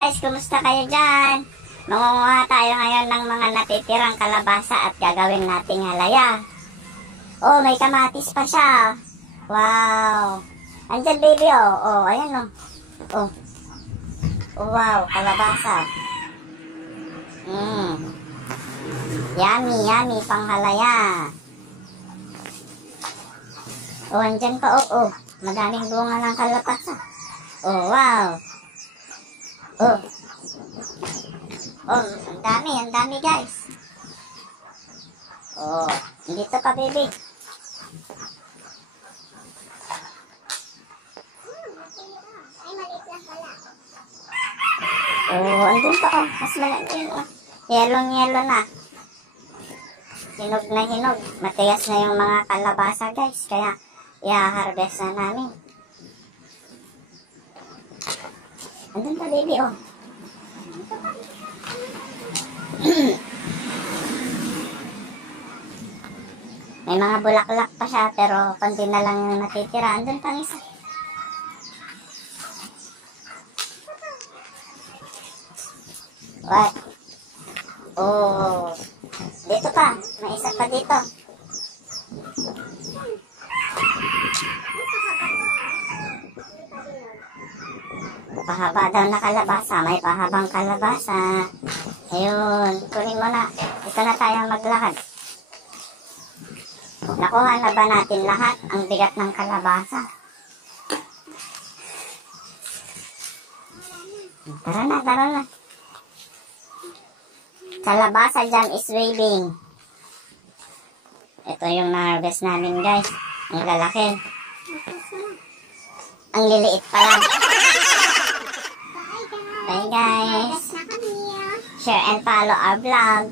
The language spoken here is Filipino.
Guys, kumusta kayo dyan? Mangunguha tayo ngayon ng mga natitirang kalabasa at gagawin nating halaya. Oh, may kamatis pa siya. Wow. Andyan, baby, oh. Oh, ayan, oh. Oh. Oh, wow, kalabasa. Yummy, yummy, pang halaya. Oh, andyan pa, oh, oh. Madaming bunga ng kalabasa. Oh, wow. Oh. Oh, ang dami guys. Oh, dito pa baby. Oh, andun pa oh. Mas malaki yun oh. Yellow na. Hinog na hinog. Matigas na yung mga kalabasa guys. Kaya i-harvest na namin. Andun pa baby oh. May mga bulaklak pa siya pero konti na lang yung natitira. Andun pang isa. What? Oh. Dito pa. May isa pa dito. Pahaba daw na kalabasa. May pahabang kalabasa. Ayun. Kunin mo na. Ito na tayo maglakad. Nakuha na ba natin lahat? Ang bigat ng kalabasa. Tara na. Kalabasa jam is waving. Ito yung na-harvest namin guys. Ang lalaki. Ang liliit pa lang. Bye guys. Share and follow our vlog.